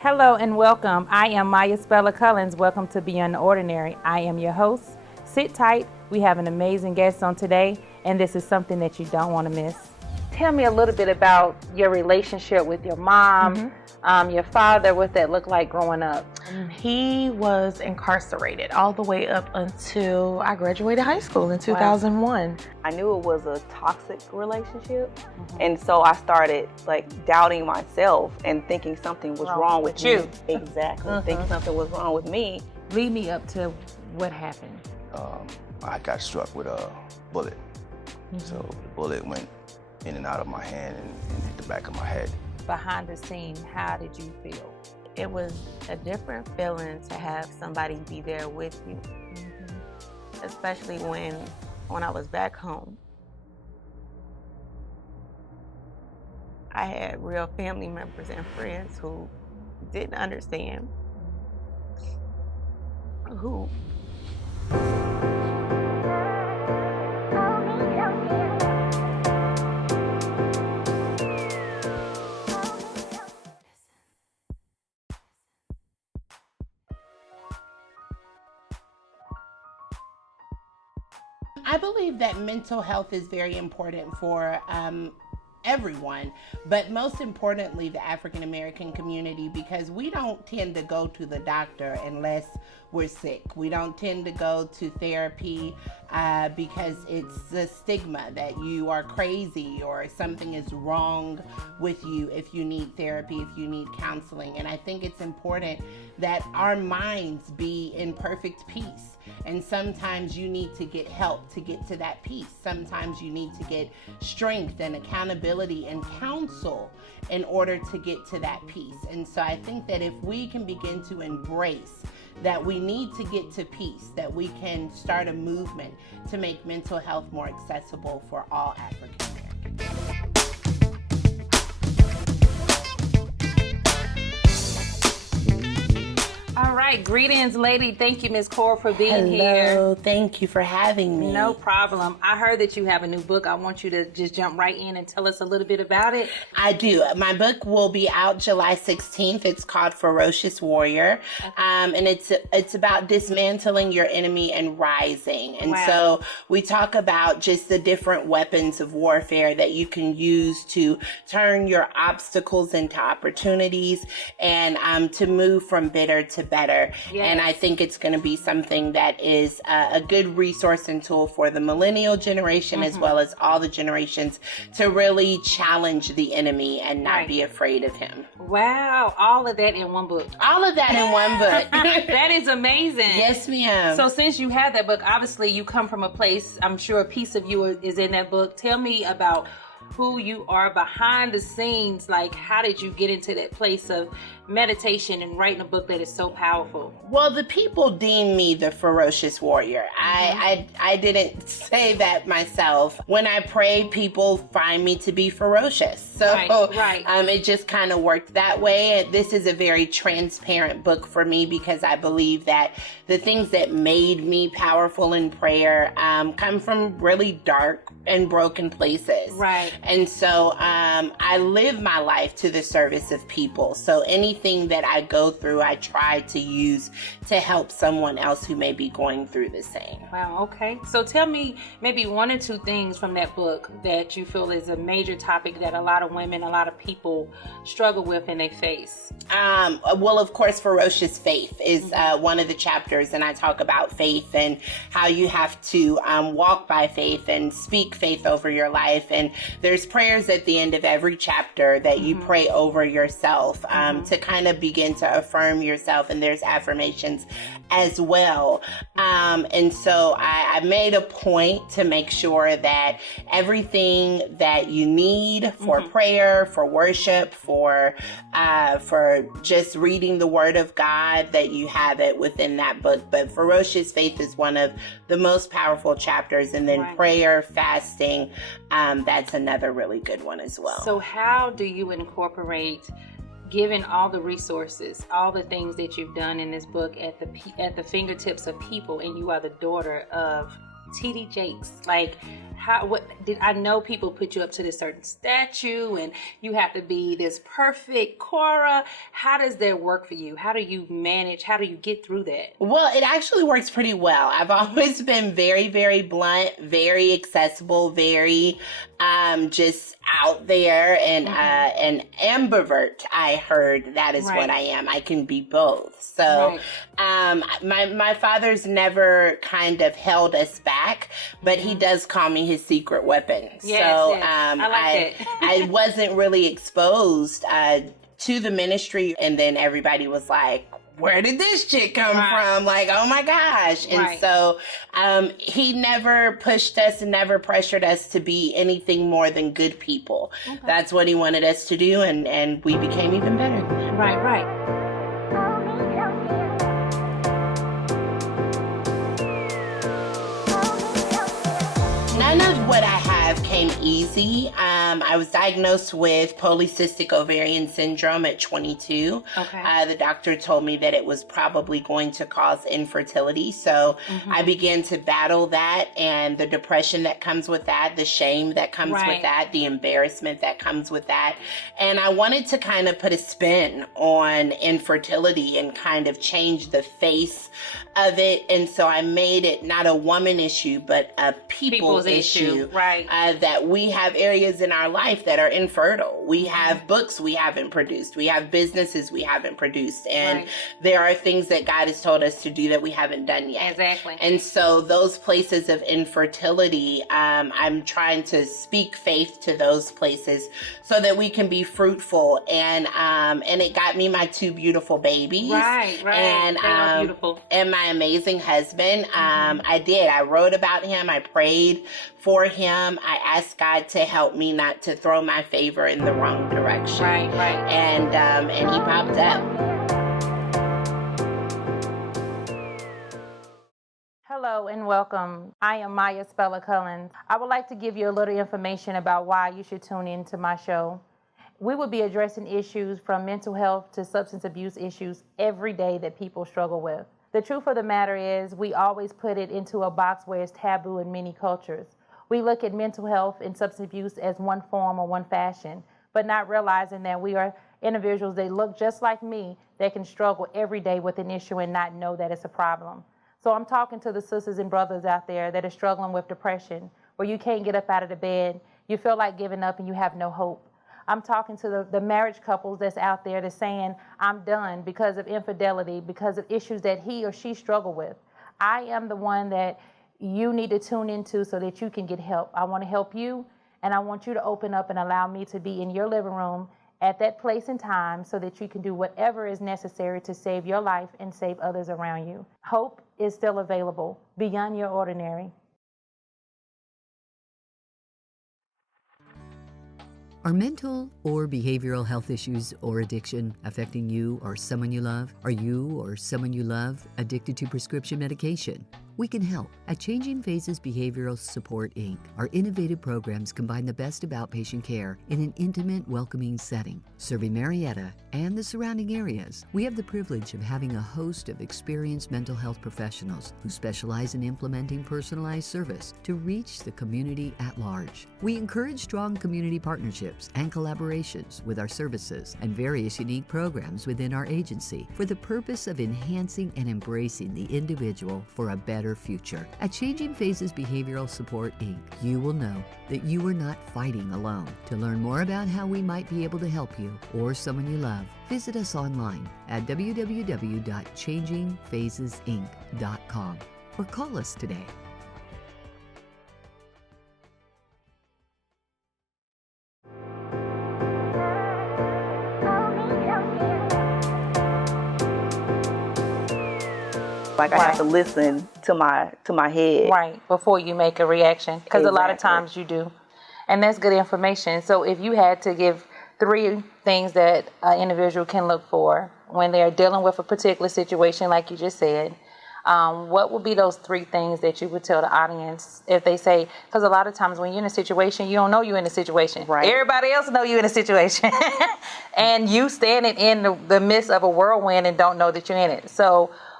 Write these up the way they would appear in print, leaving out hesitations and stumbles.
Hello and welcome. I am Maya Spella Cullins. Welcome to Beyond the Ordinary. I am your host. Sit tight. We have an amazing guest on today, and this is something that you don't want to miss. Tell me a little bit about your relationship with your mom, your father, what that looked like growing up. He was incarcerated all the way up until I graduated high school in 2001. I knew it was a toxic relationship, and so I started doubting myself and thinking something was wrong with you. me. Exactly, thinking something was wrong with me. Lead me up to what happened. I got struck with a bullet. So the bullet went in and out of my hand and hit the back of my head. Behind the scene, how did you feel? It was a different feeling to have somebody be there with you, especially when I was back home. I had real family members and friends who didn't understand, who I believe that mental health is very important for everyone, but most importantly the African American community, because we don't tend to go to the doctor unless we're sick. We don't tend to go to therapy because it's the stigma that you are crazy or something is wrong with you if you need therapy, if you need counseling. And I think it's important that our minds be in perfect peace. And sometimes you need to get help to get to that peace. Sometimes you need to get strength and accountability and counsel in order to get to that peace. And so I think that if we can begin to embrace that we need to get to peace, that we can start a movement to make mental health more accessible for all African Americans. All right, greetings, lady. Thank you, Miss Cora, for being here. Hello, thank you for having me. No problem. I heard that you have a new book. I want you to just jump right in and tell us a little bit about it. I do. My book will be out July 16th. It's called Ferocious Warrior. And it's about dismantling your enemy and rising. And so we talk about just the different weapons of warfare that you can use to turn your obstacles into opportunities and to move from bitter to better. Yes. And I think it's going to be something that is a good resource and tool for the millennial generation as well as all the generations to really challenge the enemy and not be afraid of him. Wow, all of that in one book. All of that in one book. That is amazing. Yes, ma'am. So since you have that book, obviously you come from a place, I'm sure a piece of you is in that book. Tell me about who you are behind the scenes. Like, how did you get into that place of meditation and writing a book that is so powerful? Well, the people deem me the ferocious warrior. I didn't say that myself. When I pray, people find me to be ferocious. So it just kind of worked that way. This is a very transparent book for me because I believe that the things that made me powerful in prayer come from really dark and broken places. Right. And so I live my life to the service of people. So anything that I go through, I try to use to help someone else who may be going through the same. Wow, okay. So tell me maybe one or two things from that book that you feel is a major topic that a lot of women, a lot of people struggle with and they face. Well, of course, ferocious faith is one of the chapters, and I talk about faith and how you have to walk by faith and speak faith over your life. And there's prayers at the end of every chapter that you pray over yourself to kind of begin to affirm yourself, and there's affirmations as well. And so I made a point to make sure that everything that you need for prayer, for worship, for just reading the Word of God, that you have it within that book. But ferocious faith is one of the most powerful chapters, and then prayer, fasting, that's another really good one as well. So how do you incorporate giving all the resources, all the things that you've done in this book at the fingertips of people, and you are the daughter of T.D. Jakes? Like, I know people put you up to this certain statue and you have to be this perfect Cora. How does that work for you? How do you manage? How do you get through that? Well, it actually works pretty well. I've always been very, very blunt, very accessible, very just out there, and an ambivert. I heard that is what I am. I can be both. So my father's never kind of held us back, but he does call me his secret weapon. I like that. I wasn't really exposed to the ministry, and then everybody was like, where did this chick come from? Like, oh my gosh. And so he never pushed us and never pressured us to be anything more than good people. That's what he wanted us to do, and we became even better than that. Right. None of what I have came easy. I was diagnosed with polycystic ovarian syndrome at 22. The doctor told me that it was probably going to cause infertility. So I began to battle that, and the depression that comes with that, the shame that comes with that, the embarrassment that comes with that. And I wanted to kind of put a spin on infertility and kind of change the face of it. And so I made it not a woman issue, but a people's issue. That we have areas in our life that are infertile. We have books we haven't produced. We have businesses we haven't produced. And there are things that God has told us to do that we haven't done yet. Exactly. And so those places of infertility, I'm trying to speak faith to those places so that we can be fruitful. And it got me my 2 beautiful babies. And, they are beautiful. And my amazing husband. I wrote about him. I prayed for him. I asked God to help me not to throw my favor in the wrong direction. And he popped up. Hello and welcome. I am Maya Spella Cullins. I would like to give you a little information about why you should tune in to my show. We will be addressing issues from mental health to substance abuse issues every day that people struggle with. The truth of the matter is we always put it into a box where it's taboo in many cultures. We look at mental health and substance abuse as one form or one fashion, but not realizing that we are individuals that look just like me that can struggle every day with an issue and not know that it's a problem. So I'm talking to the sisters and brothers out there that are struggling with depression, where you can't get up out of the bed, you feel like giving up and you have no hope. I'm talking to the marriage couples that's out there that's saying, I'm done because of infidelity, because of issues that he or she struggle with. I am the one that you need to tune into so that you can get help. I want to help you, and I want you to open up and allow me to be in your living room at that place and time so that you can do whatever is necessary to save your life and save others around you. Hope is still available beyond your ordinary. Are mental or behavioral health issues or addiction affecting you or someone you love? Are you or someone you love addicted to prescription medication? We can help. At Changing Phases Behavioral Support, Inc., our innovative programs combine the best of outpatient care in an intimate, welcoming setting. Serving Marietta and the surrounding areas, we have the privilege of having a host of experienced mental health professionals who specialize in implementing personalized service to reach the community at large. We encourage strong community partnerships and collaborations with our services and various unique programs within our agency for the purpose of enhancing and embracing the individual for a better future. At Changing Phases Behavioral Support, Inc., you will know that you are not fighting alone. To learn more about how we might be able to help you or someone you love, visit us online at www.changingphasesinc.com or call us today. Like I have to listen to my head. Right, before you make a reaction. Because a lot of times you do. And that's good information. So if you had to give 3 things that an individual can look for when they're dealing with a particular situation, like you just said, what would be those 3 things that you would tell the audience if they say, because a lot of times when you're in a situation, you don't know you're in a situation. Right. Everybody else know you're in a situation. And you standing in the midst of a whirlwind and don't know that you're in it. So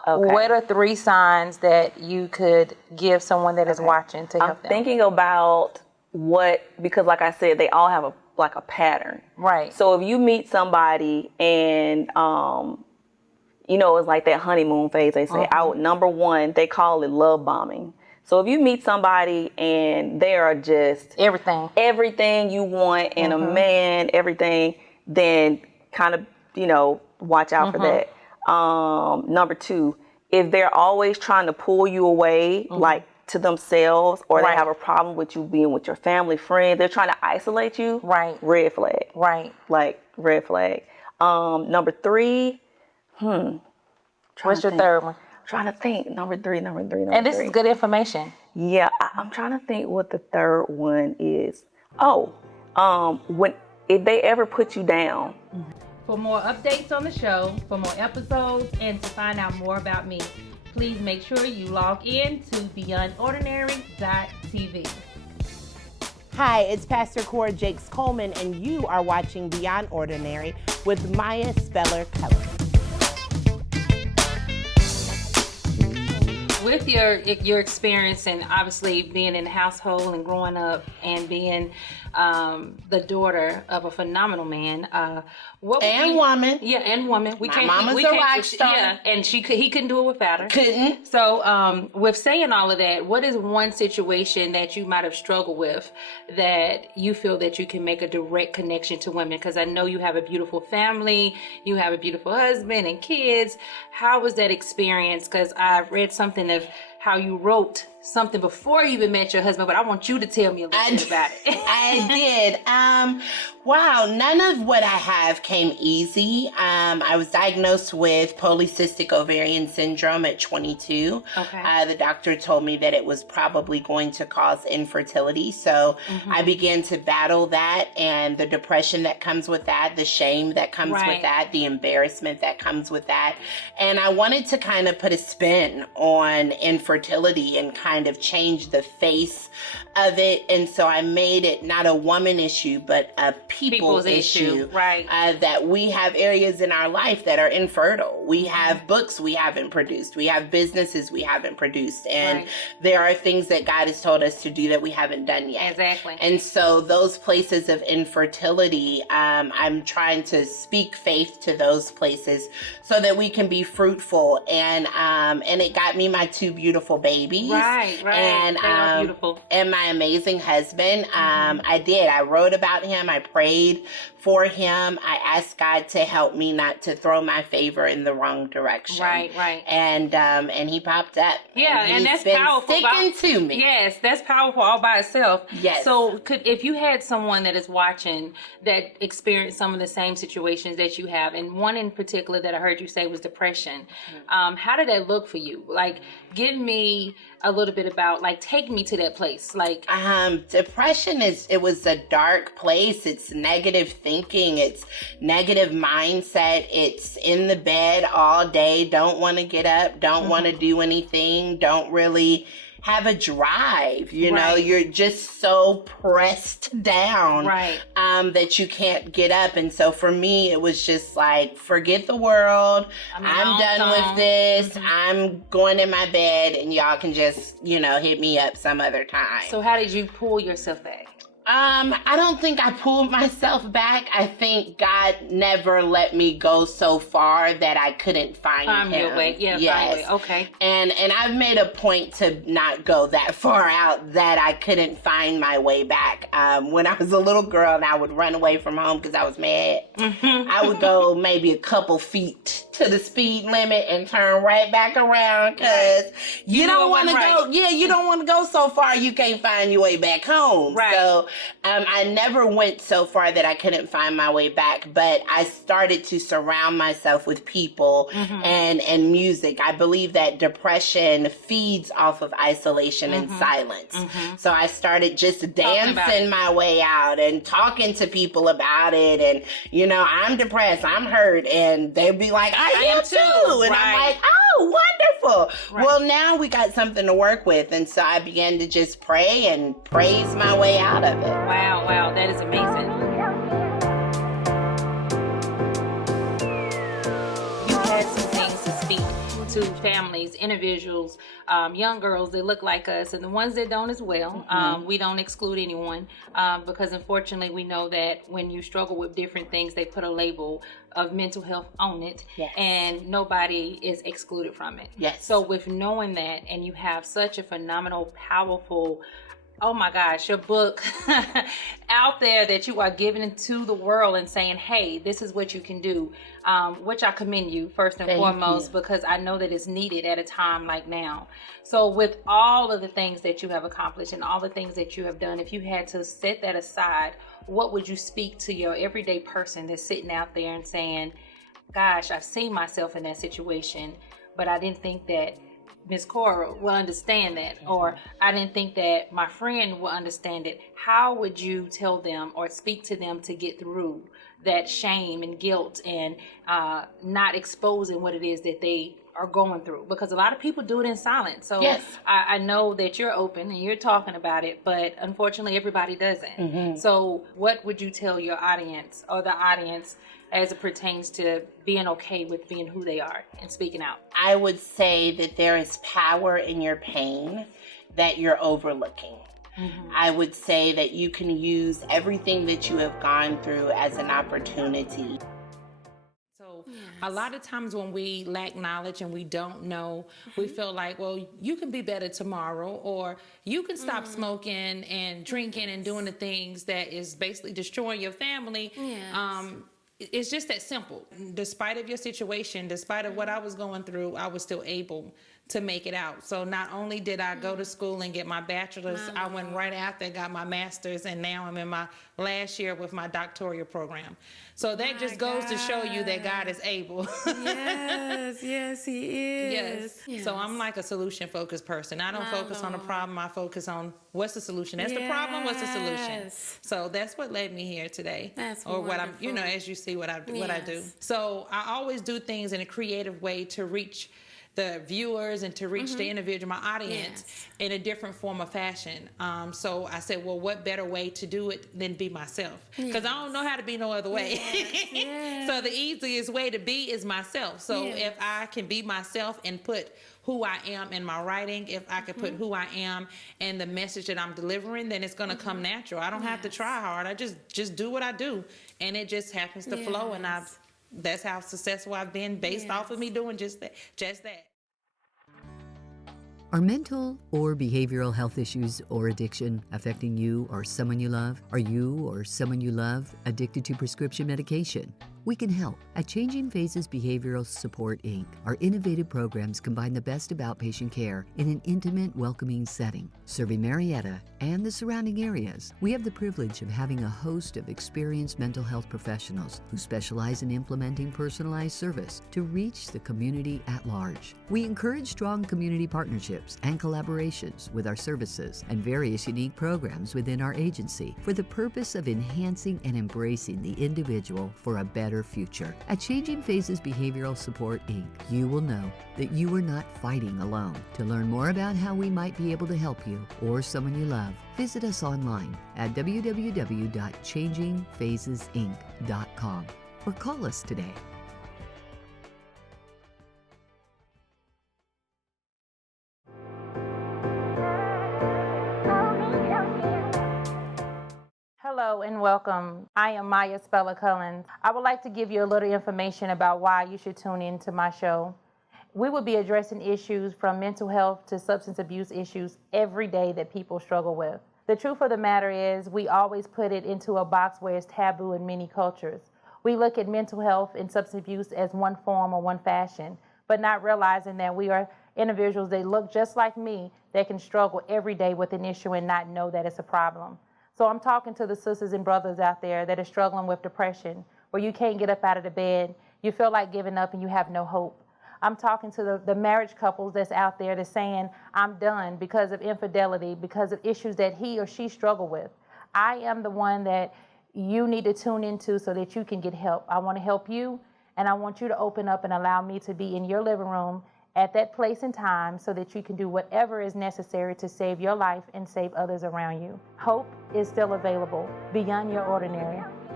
Okay. What are 3 signs that you could give someone that is watching to help I'm them? thinking about because like I said, they all have a pattern. Right. So if you meet somebody and, it's like that honeymoon phase, they say, number 1, they call it love bombing. So if you meet somebody and they are just everything you want in a man, everything, then kind of, watch out for that. Number 2, if they're always trying to pull you away, like to themselves, or they have a problem with you being with your family, friends, they're trying to isolate you. Right. Red flag. Right. Like red flag. Number 3, What's your third one? Trying to think. Number three. And this is good information. Yeah, I'm trying to think what the third one is. If they ever put you down. For more updates on the show, for more episodes, and to find out more about me, please make sure you log in to beyondordinary.tv. Hi, it's Pastor Cora Jakes Coleman, and you are watching Beyond Ordinary with Maya Speller Keller. With your experience and obviously being in the household and growing up and being the daughter of a phenomenal man, woman. Yeah, and woman. My mama's a rock star. Yeah, and he couldn't do it without her. Couldn't. So, with saying all of that, what is one situation that you might have struggled with that you feel that you can make a direct connection to women? Because I know you have a beautiful family, you have a beautiful husband and kids. How was that experience? Because I read something of how you wrote something before you even met your husband, but I want you to tell me a little bit about it. I did. Wow, none of what I have came easy. I was diagnosed with polycystic ovarian syndrome at 22. Okay. The doctor told me that it was probably going to cause infertility. So I began to battle that and the depression that comes with that, the shame that comes with that, the embarrassment that comes with that. And I wanted to kind of put a spin on infertility and kind of change the face of it. And so I made it not a woman issue, but a people's issue. Right. That we have areas in our life that are infertile. We have books we haven't produced. We have businesses we haven't produced. And there are things that God has told us to do that we haven't done yet. Exactly. And so those places of infertility, I'm trying to speak faith to those places so that we can be fruitful. And it got me my 2 beautiful babies. Right. And, they are beautiful. And my amazing husband. I wrote about him. I prayed for him. I asked God to help me not to throw my favor in the wrong direction. Right. And he popped up. Yeah, and that's been powerful. Sticking to me. Yes, that's powerful all by itself. Yes. So if you had someone that is watching that experienced some of the same situations that you have, and one in particular that I heard you say was depression, how did that look for you? Like, give me a little bit about, like, take me to that place. Like, depression it was a dark place. It's negative thinking. It's negative mindset. It's in the bed all day. Don't want to get up. Don't want to do anything. Don't really have a drive. You know, you're just so pressed down that you can't get up. And so for me, it was just like, forget the world. I'm done with this. I'm going in my bed, and y'all can just, hit me up some other time. So how did you pull yourself back? I don't think I pulled myself back. I think God never let me go so far that I couldn't find him. Your way. Yeah, yes. Okay. And I've made a point to not go that far out that I couldn't find my way back. When I was a little girl and I would run away from home because I was mad, I would go maybe a couple feet to the speed limit and turn right back around because you don't want to go. Yeah, you don't want to go so far you can't find your way back home. Right. So I never went so far that I couldn't find my way back, but I started to surround myself with people and music. I believe that depression feeds off of isolation and silence. So I started just dancing my way out and talking to people about it. And, I'm depressed, I'm hurt. And they'd be like, I am too. And I'm like, oh, wonderful. Well, now we got something to work with. And so I began to just pray and praise my way out of it. Wow, that is amazing. You had some things to speak to families, individuals, young girls that look like us, and the ones that don't as well. We don't exclude anyone because unfortunately we know that when you struggle with different things, they put a label of mental health on it, and nobody is excluded from it. So with knowing that, and you have such a phenomenal, powerful, oh my gosh, your book out there that you are giving to the world and saying, hey, this is what you can do, which I commend you first and foremost, because I know that it's needed at a time like now. So with all of the things that you have accomplished and all the things that you have done, if you had to set that aside, what would you speak to your everyday person that's sitting out there and saying, gosh, I've seen myself in that situation, but I didn't think that Miss Cora will understand that, or I didn't think that my friend will understand it. How would you tell them or speak to them to get through that shame and guilt and not exposing what it is that they are going through? Because a lot of people do it in silence. So I know that you're open and you're talking about it, but unfortunately everybody doesn't. So what would you tell your audience or the audience as it pertains to being okay with being who they are and speaking out? I would say that there is power in your pain that you're overlooking. I would say that you can use everything that you have gone through as an opportunity. So a lot of times when we lack knowledge and we don't know, we feel like, well, you can be better tomorrow, or you can stop smoking and drinking and doing the things that is basically destroying your family. It's just that simple. Despite of your situation, despite of what I was going through, I was still able to make it out. So not only did I go to school and get my bachelor's, I went right after and got my master's, and now I'm in my last year with my doctoral program. So that just goes to show you that God is able. Yes, He is. So I'm like a solution-focused person. I don't focus on the problem. I focus on what's the solution. That's the problem. What's the solution? So that's what led me here today. That's or what I'm, wonderful. as you see what I do. So I always do things in a creative way to reach the viewers and to reach the individual, my audience, in a different form of fashion. So I said, well, what better way to do it than be myself? Because I don't know how to be no other way. So the easiest way to be is myself. So if I can be myself and put who I am in my writing, if I could put who I am in the message that I'm delivering, then it's going to come natural. I don't have to try hard. I just do what I do, and it just happens to flow. And that's how successful I've been based off of me doing just that. Are mental or behavioral health issues or addiction affecting you or someone you love? Are you or someone you love addicted to prescription medication? We can help. At Changing Phases Behavioral Support, Inc., our innovative programs combine the best of outpatient care in an intimate, welcoming setting. Serving Marietta and the surrounding areas, we have the privilege of having a host of experienced mental health professionals who specialize in implementing personalized service to reach the community at large. We encourage strong community partnerships and collaborations with our services and various unique programs within our agency for the purpose of enhancing and embracing the individual for a better future. At Changing Phases Behavioral Support, Inc., you will know that you are not fighting alone. To learn more about how we might be able to help you or someone you love, visit us online at www.changingphasesinc.com or call us today. Hello and welcome. I am Maya Spella Cullins. I would like to give you a little information about why you should tune in to my show. We will be addressing issues from mental health to substance abuse issues every day that people struggle with. The truth of the matter is we always put it into a box where it's taboo in many cultures. We look at mental health and substance abuse as one form or one fashion, but not realizing that we are individuals that look just like me that can struggle every day with an issue and not know that it's a problem. So I'm talking to the sisters and brothers out there that are struggling with depression, where you can't get up out of the bed, you feel like giving up and you have no hope. I'm talking to the marriage couples that's out there that's saying, I'm done because of infidelity, because of issues that he or she struggle with. I am the one that you need to tune into so that you can get help. I want to help you, and I want you to open up and allow me to be in your living room at that place and time so that you can do whatever is necessary to save your life and save others around you. Hope is still available beyond your ordinary.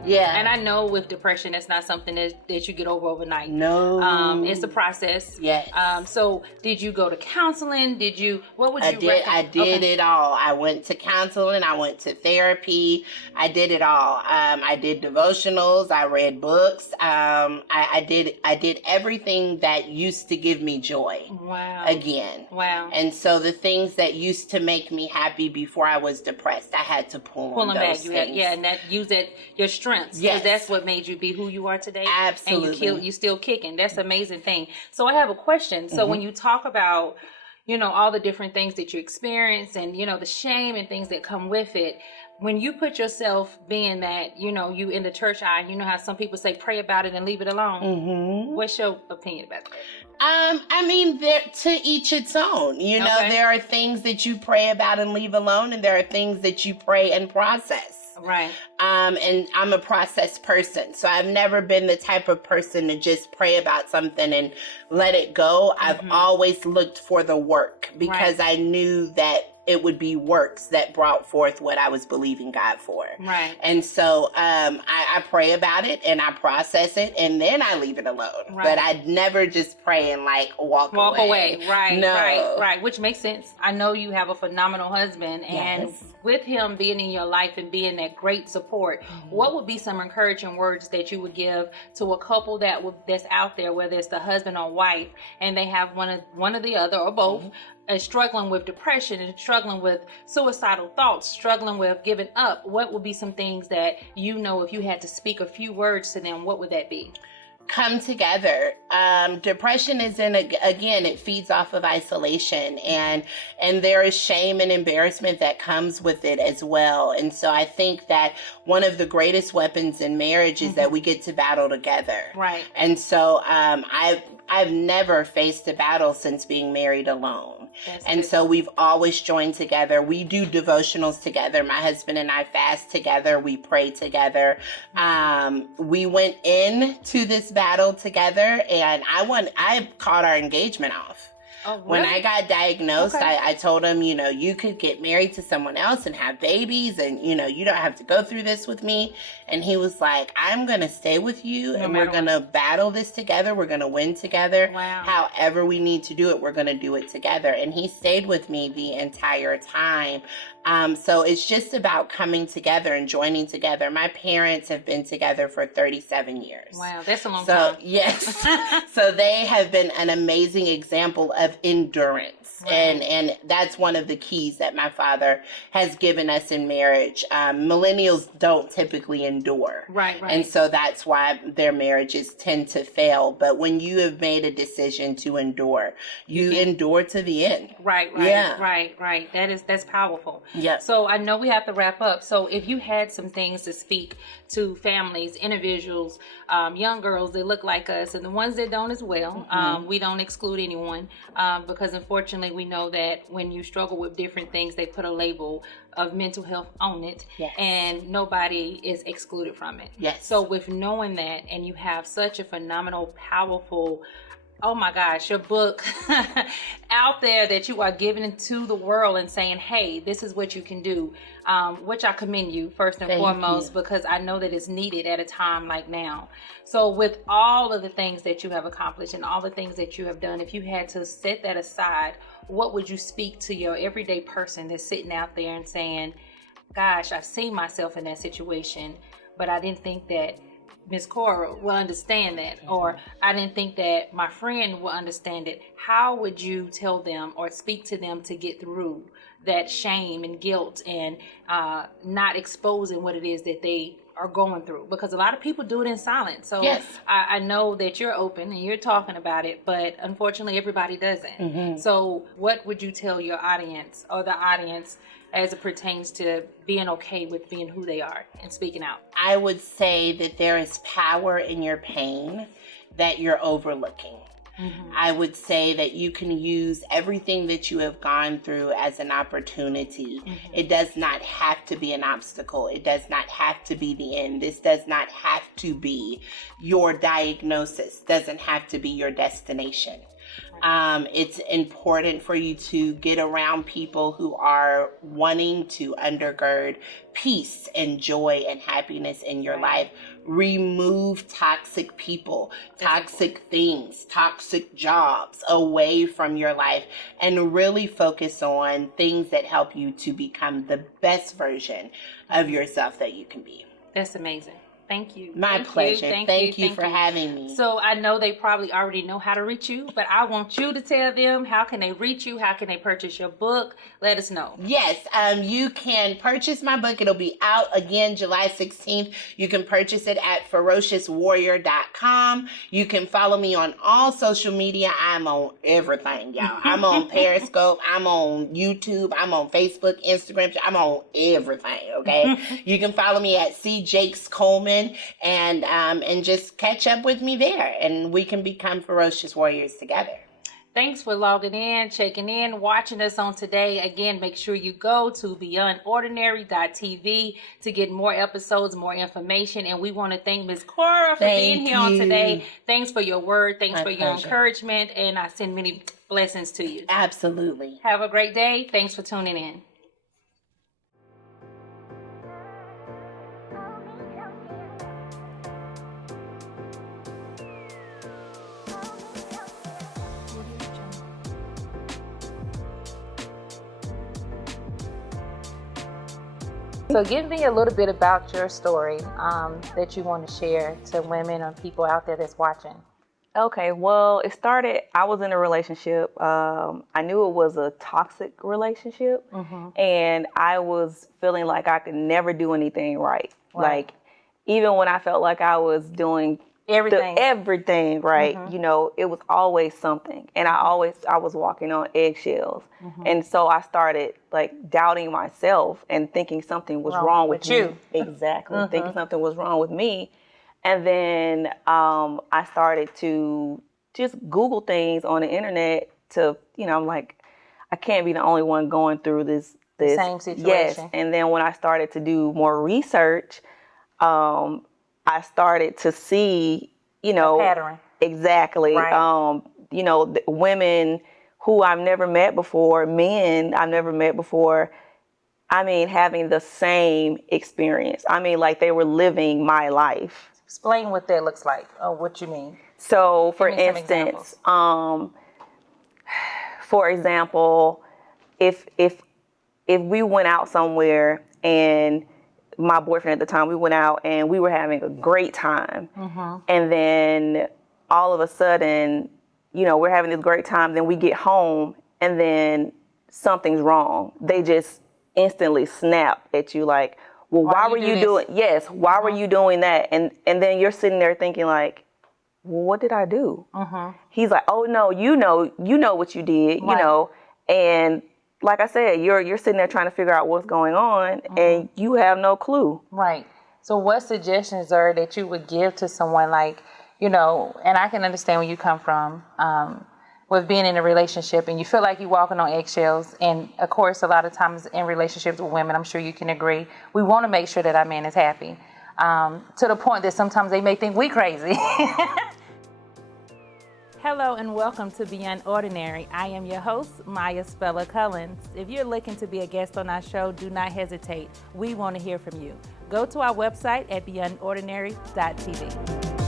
Yeah. And I know with depression, it's not something that you get over overnight. No. It's a process. Yes. So did you go to counseling? What would you recommend? I did it all. I went to counseling. I went to therapy. I did it all. I did devotionals. I read books. I did everything that used to give me joy. Wow. Again. Wow. And so the things that used to make me happy before I was depressed, I had to pull on them those back. things. And that use that your strengths. Yes. Because that's what made you be who you are today. Absolutely. And you still kicking. That's an amazing thing. So I have a question. So when you talk about, all the different things that you experience and, the shame and things that come with it, when you put yourself being that, you in the church eye, how some people say pray about it and leave it alone. What's your opinion about that? I mean, to each its own. There are things that you pray about and leave alone, and there are things that you pray and process. Right. And I'm a process person. So I've never been the type of person to just pray about something and let it go. I've always looked for the work because I knew that it would be works that brought forth what I was believing God for. Right. And so I pray about it and I process it and then I leave it alone. Right. But I'd never just pray and walk away. Right. No. Right. Which makes sense. I know you have a phenomenal husband and with him being in your life and being that great support, what would be some encouraging words that you would give to a couple that's out there, whether it's the husband or wife, and they have one or the other or both, and struggling with depression and struggling with suicidal thoughts, struggling with giving up? What would be some things that if you had to speak a few words to them, what would that be? Come together. Depression again, it feeds off of isolation and there is shame and embarrassment that comes with it as well. And so I think that one of the greatest weapons in marriage is that we get to battle together. Right. And so I've never faced a battle since being married alone. So we've always joined together. We do devotionals together. My husband and I fast together. We pray together. We went into this battle together and I called our engagement off. Oh, really? When I got diagnosed, I told him, you could get married to someone else and have babies and, you don't have to go through this with me. And he was like, I'm going to stay with you and we're going to battle this together. We're going to win together. Wow. However we need to do it, we're going to do it together. And he stayed with me the entire time. So it's just about coming together and joining together. My parents have been together for 37 years. Wow, that's a long time. Yes. So they have been an amazing example of endurance. Right. And that's one of the keys that my father has given us in marriage. Millennials don't typically endure. Right. And so that's why their marriages tend to fail. But when you have made a decision to endure, you endure to the end. Right. Yeah. Right. That's powerful. Yeah. So I know we have to wrap up. So if you had some things to speak to families, individuals, young girls that look like us and the ones that don't as well, we don't exclude anyone because unfortunately we know that when you struggle with different things, they put a label of mental health on it. Yes. And nobody is excluded from it. Yes. So with knowing that, and you have such a phenomenal, powerful, oh my gosh, your book out there that you are giving to the world and saying, hey, this is what you can do, which I commend you first and foremost, because I know that it's needed at a time like now. So with all of the things that you have accomplished and all the things that you have done, if you had to set that aside, what would you speak to your everyday person that's sitting out there and saying, gosh, I've seen myself in that situation, but I didn't think that Miss Cora will understand that, or I didn't think that my friend will understand it. How would you tell them or speak to them to get through that shame and guilt and not exposing what it is that they are going through? Because a lot of people do it in silence. So yes. I know that you're open and you're talking about it, but unfortunately everybody doesn't. So what would you tell your audience or the audience as it pertains to being okay with being who they are and speaking out? I would say that there is power in your pain that you're overlooking. I would say that you can use everything that you have gone through as an opportunity. It does not have to be an obstacle. It does not have to be the end. This does not have to be your diagnosis. Doesn't have to be your destination. It's important for you to get around people who are wanting to undergird peace and joy and happiness in your life. Remove toxic people, toxic things, toxic jobs away from your life, and really focus on things that help you to become the best version of yourself that you can be. That's amazing. Thank you. My pleasure. Thank you for having me. So I know they probably already know how to reach you, but I want you to tell them, how can they reach you? How can they purchase your book? Let us know. Yes, you can purchase my book. It'll be out again July 16th. You can purchase it at ferociouswarrior.com. You can follow me on all social media. I'm on everything, y'all. I'm on Periscope. I'm on YouTube. I'm on Facebook, Instagram. I'm on everything, okay? You can follow me at C. Jakes Coleman. And just catch up with me there, and we can become ferocious warriors together. Thanks for logging in, checking in, watching us on today. Again, make sure you go to beyondordinary.tv to get more episodes, more information. And we want to thank Ms. Cora for being here on today. Thanks for your word. Thanks for your encouragement. And I send many blessings to you. Absolutely. Have a great day. Thanks for tuning in. So give me a little bit about your story that you want to share to women or people out there that's watching. Okay, well, it started, I was in a relationship. I knew it was a toxic relationship, and I was feeling like I could never do anything right. Like, even when I felt like I was doing everything right, you know, it was always something. And I was walking on eggshells. And so I started like doubting myself and thinking something was wrong with me. Exactly. Thinking something was wrong with me. And then I started to just Google things on the internet to, you know, I'm like, I can't be the only one going through this same situation. Yes. And then when I started to do more research, I started to see, you know, the pattern. Exactly. Right. You know, women who I've never met before, men I've never met before, I mean, having the same experience. I mean, like they were living my life. Explain what that looks like, or what you mean. So, for instance, if we went out somewhere and my boyfriend at the time, we went out and we were having a great time. And then all of a sudden, you know, we're having this great time. Then we get home and then something's wrong. They just instantly snap at you like, well, why were you doing? Yes. Why were you doing that? And then you're sitting there thinking like, well, what did I do? He's like, oh no, you know what you did, you know, and like I said, you're sitting there trying to figure out what's going on, and you have no clue. Right. So what suggestions are that you would give to someone like, you know, and I can understand where you come from with being in a relationship and you feel like you're walking on eggshells. And of course, a lot of times in relationships with women, I'm sure you can agree, we want to make sure that our man is happy to the point that sometimes they may think we crazy. Hello and welcome to Beyond Ordinary. I am your host, Maya Spella Cullins. If you're looking to be a guest on our show, do not hesitate. We want to hear from you. Go to our website at beyondordinary.tv.